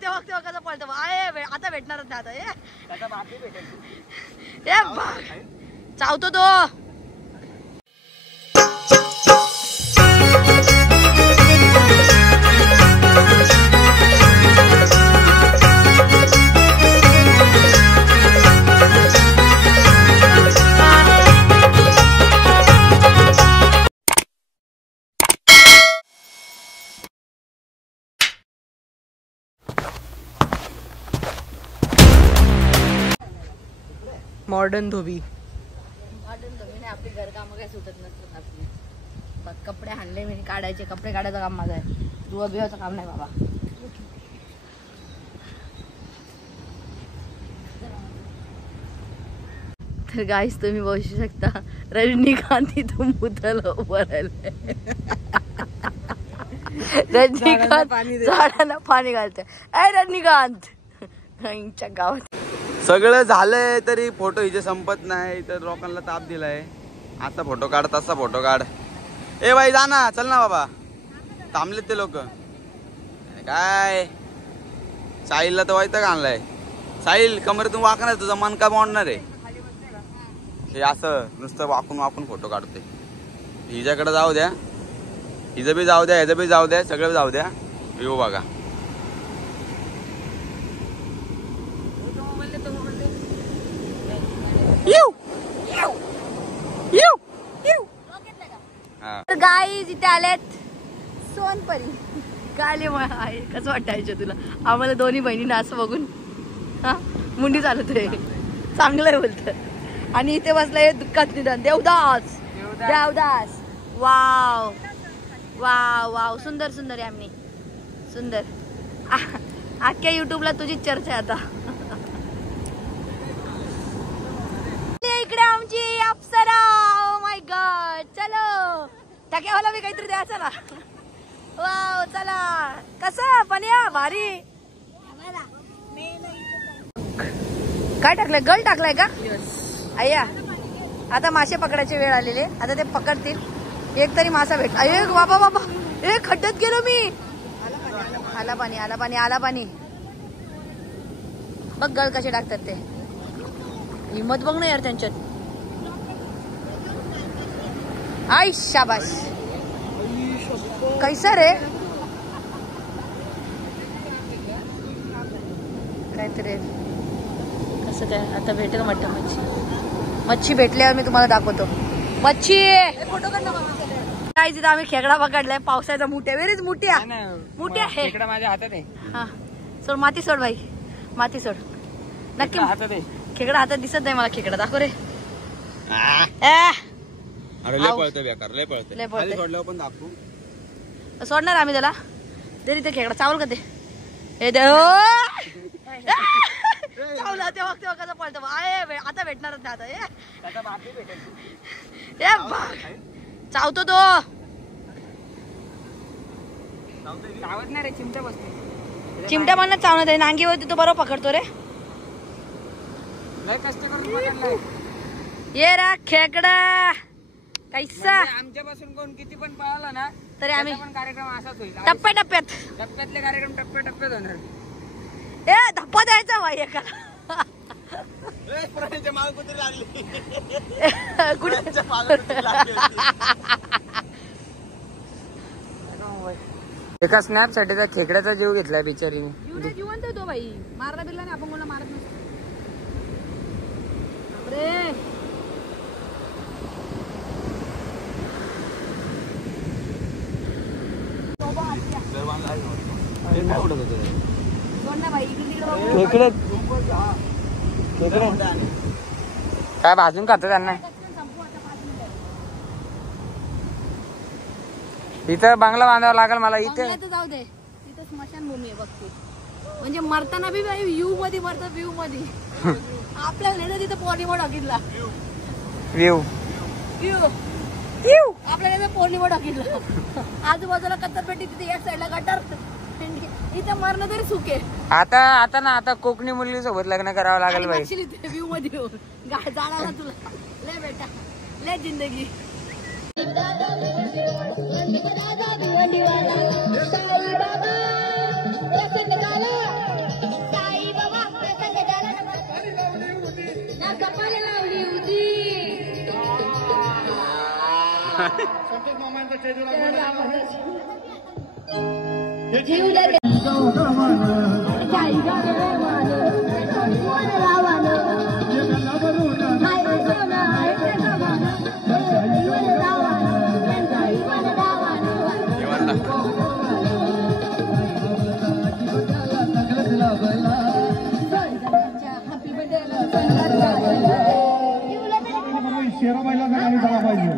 तेव्हा कसं पळतो आता भेटणारच नाही आता चावतो तो. मॉडर्न धोबी ने आपली घर काम काय सुटत नसतं आपली. बस कपडे हाणले मी काढायचे, कपडे काढायचं काम माझं आहे, धुवा बिवाचं काम नाही बाबा. तर गाईस तुम्ही बघू शकता रजनीकांत इथून मुताला उभं राहिलंय. रजनीकांत झाडाला पाणी घालतोय. अय रजनीकांत गावात सगळं झालंय तरी फोटो हिचे संपत नाही. तर लोकांना ताप दिलाय, असा फोटो काढ तसा फोटो काढ. ए बाई जा ना, चल ना बाबा. थांबलेत ते लोक. काय साहिलला तर वैताग आणलाय. साहिल कमरेतून वाकणार, तुझा मन का मोडणार आहे. हे असं नुसतं वाकून वाकून फोटो काढते. हिच्याकडे जाऊ द्या, हिचं बी जाऊ द्या, ह्याचं बी जाऊ द्या, सगळं जाऊ द्या. येऊ बघा. गाईज इथे आलेत सोनपरी. काय कसं वाटायचं तुला आम्हाला दोन्ही बहिणींना असं बघून? हा मुंडी चालवतोय, चांगलंय बोलत. आणि इथे बसलाय दुःखात निधन Devdas. Devdas wow wow wow, सुंदर सुंदर आहे आम्ही, सुंदर. अख्ख्या युट्यूबला तुझी चर्चा आहे आता. इकडे आमची अप्सरा. Oh my God. चलो टाक्यावाला मी काहीतरी द्या. चला वाव चला. कसं पनिया भारी. काय टाकलंय? गल टाकलाय का? अय्या आता मासे पकडायची वेळ आलेली. आता ते पकडतील. एक तरी मासा भेट. अरे बाबा बाबा, ए खड्ड्यात गेलो मी. आला पाणी आला पाणी आला पाणी. बघ गळ कसे टाकतात ते. हिम्मत बघ ना यार त्यांच्यात. आई शाबाश. कैसा रे काहीतरी कसं काय. आता भेटेल वाटतं मच्छी. मच्छी भेटल्यावर मी तुम्हाला दाखवतो. मच्छी फोटो काढ. काय तिथं आम्ही खेकडा पकडलाय. पावसाचा मुठ्या वेरीच मुठ्या मुठ्या आहे. खेकडा माझ्या हातात आहे. हा सोड माती सोड बाई, माती सोड. नक्की हातात आहे खेकडा. हातात दिसत नाही मला खेकडा. दाखव रे. सोडणार आम्ही त्याला. तरी ते खेकडा चावल का ते. हे चावला तेव्हा तेव्हा कसं पळतो. आता भेटणारच नाही आता. चावतो तो. चावणार चिमटा बसतो. चिमटा म्हणून चावणार आहे. नांगीवरती तो बरोबर पकडतो रे. ये रा खेकडा कैसा. आमच्यापासून कोण किती पण पळाला ना तरी आम्ही कार्यक्रम असाच होईल. टप्प्याटप्प्यात टप्प्यातले कार्यक्रम टप्प्याटप्प्यात होणार. ए धप्पा द्यायचा बाई एकाला. एका स्नॅप साठी त्या खेकड्याचा जीव घेतलाय बिचारीने. जिवंत तो बाई. मारला बिरला नाही आपण कोणाला मारत नसतो रे. काय भाजून खातो त्यांना. इथं बंगला बांधावा लागेल मला. इथे जाऊ दे. तिथं स्मशानभूमी आहे बघते. म्हणजे मरताना बी यू मध्ये मरतात. व्ह्यू मध्ये आपल्याला तिथं पौर्णिमा टाकीतला. व्ह्यू आपल्याला पौर्णिमा टाकीतला. आजूबाजूला कत्तरपेटी. तिथे एक साईडला गटार इथं मरण तरी सुख आहे. आता कोकणी मुली सोबत लग्न करावं लागेल बाई. व्ह्यू मध्ये जाणार तुला ले बेटा ले जिंदगी. शेराबाईला गाणी झाला पाहिजे.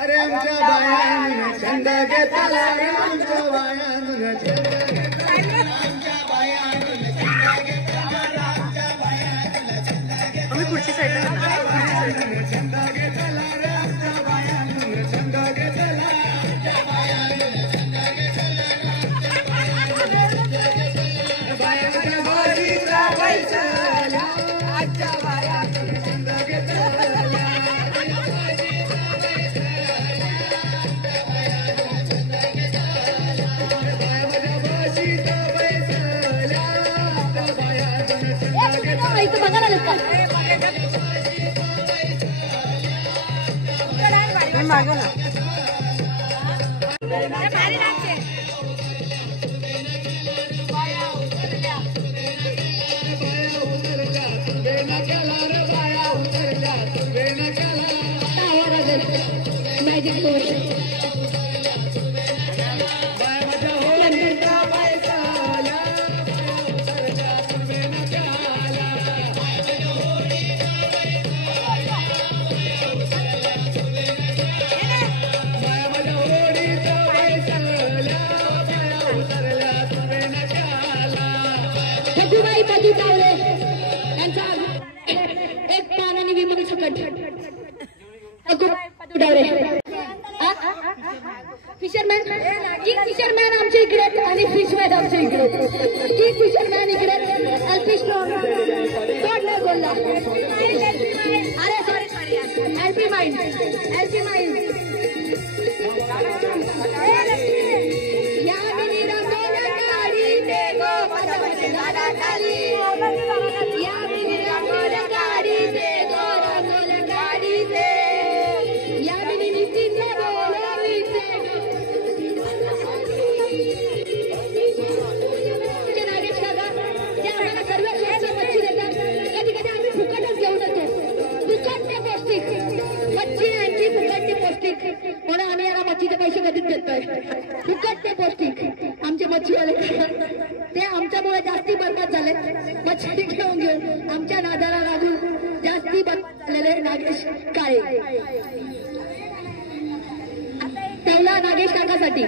अरे आमच्या बायानं छंद घेतला रे आमच्या बायानं छंद घेतला आमच्या बायानं छंद घेतला आमच्या बायानं छंद घेतला आम्ही पुढची साईडला छंद घेतला रे आमच्या बायानं छंद घेतला आमच्या बायानं छंद घेतला बायाच्या गोरीचा पैसा आमच्या बायानं छंद घेतला. मागो ना एक पानाने विमान सकट फिशरमॅन किंग फिशरमॅन आमच्या इकडे आणि फिशमॅन आमच्या इकडे. किंग फिशरमॅन इकडे आणि फिशमॅन सोडलं बोलला. अरे सॉरी एलपी माइंड या मिनी रंगोला गाडी दे गो पदवती गाडा खाली या मिनी रंगोला गाडी दे गो रंगोला गाडी दे या मिनी निश्चित बोलवीचे नागेश दादा ते आम्हाला सर्व शेअरच्या मच्छी देतात. कधी कधी आम्ही फुकटच घेऊन येतो. फुकट ते पौष्टिक मच्छी यांची फुकट ते पौष्टिक म्हणून आम्ही याला मच्छीचे पैसे कधीच देतोय. फुकट ते पौष्टिक आमचे मच्छीवाले ते आमच्यामुळे जास्ती बरबाद झाले. मच्छी घेऊन घेऊन आमच्या नादाला लागून जास्ती बरबाद झालेले नागेश काळे. पहिला नागेश काकासाठी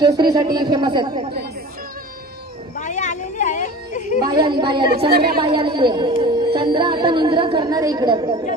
केसरीसाठी फेमस आहेत. बाई आली चंद्रा बाई आलेली आहे. चंद्रा आता निंद्रा करणार आहे इकडे.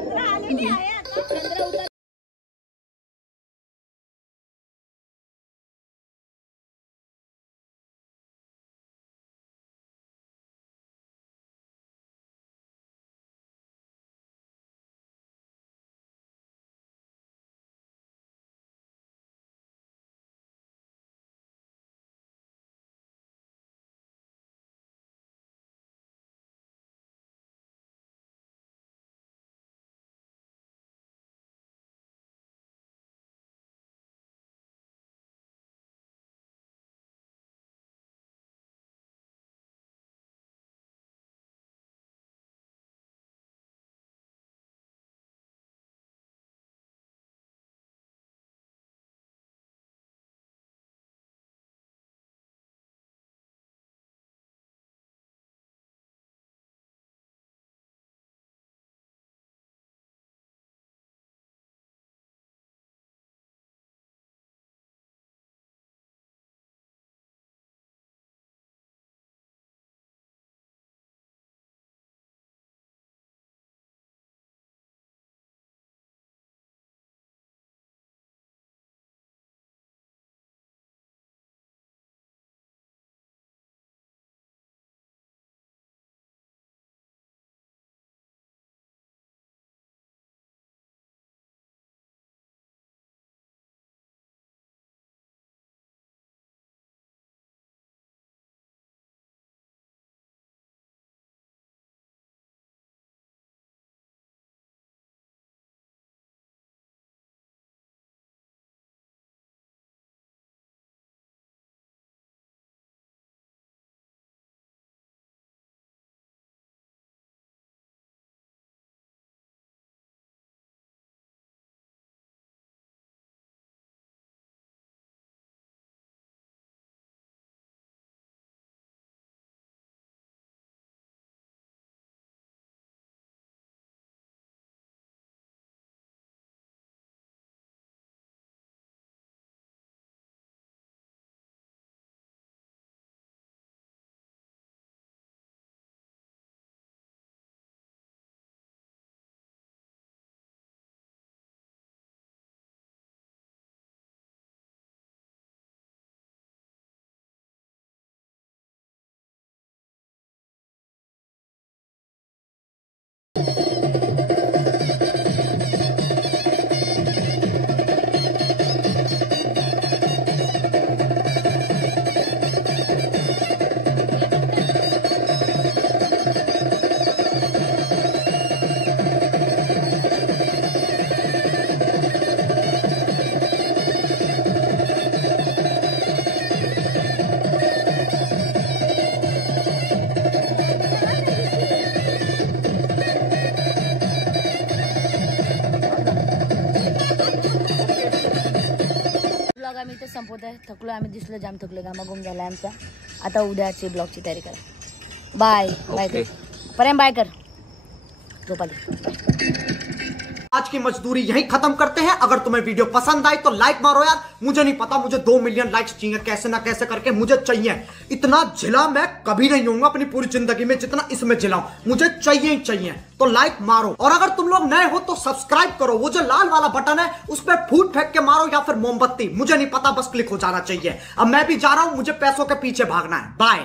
आम्ही इथे संपवत आहे. थकलो आम्ही, दिसलो जाम थकलो, घामाघूम झाला आमचा. आता उद्याची ब्लॉगची तयारी करा. बाय बाय कर प्रेम, बाय कर. झोप आली. आज की मजदूरी यहीं खत्म करते हैं. अगर तुम्हें वीडियो पसंद आई तो लाइक मारो यार. मुझे नहीं पता, मुझे 2 मिलियन लाइक्स चाहिए, कैसे ना कैसे करके मुझे चाहिए. इतना झिला मैं कभी नहीं होऊंगा अपनी पूरी जिंदगी में जितना इसमें झिलाऊं. मुझे चाहिए ही चाहिए. तो लाइक मारो, और अगर तुम लोग नए हो तो सब्सक्राइब करो. वो जो लाल वाला बटन है उस पर फूट फेंक के मारो या फिर मोमबत्ती, मुझे नहीं पता, बस क्लिक हो जाना चाहिए. अब मैं भी जा रहा हूं, मुझे पैसों के पीछे भागना है. बाय.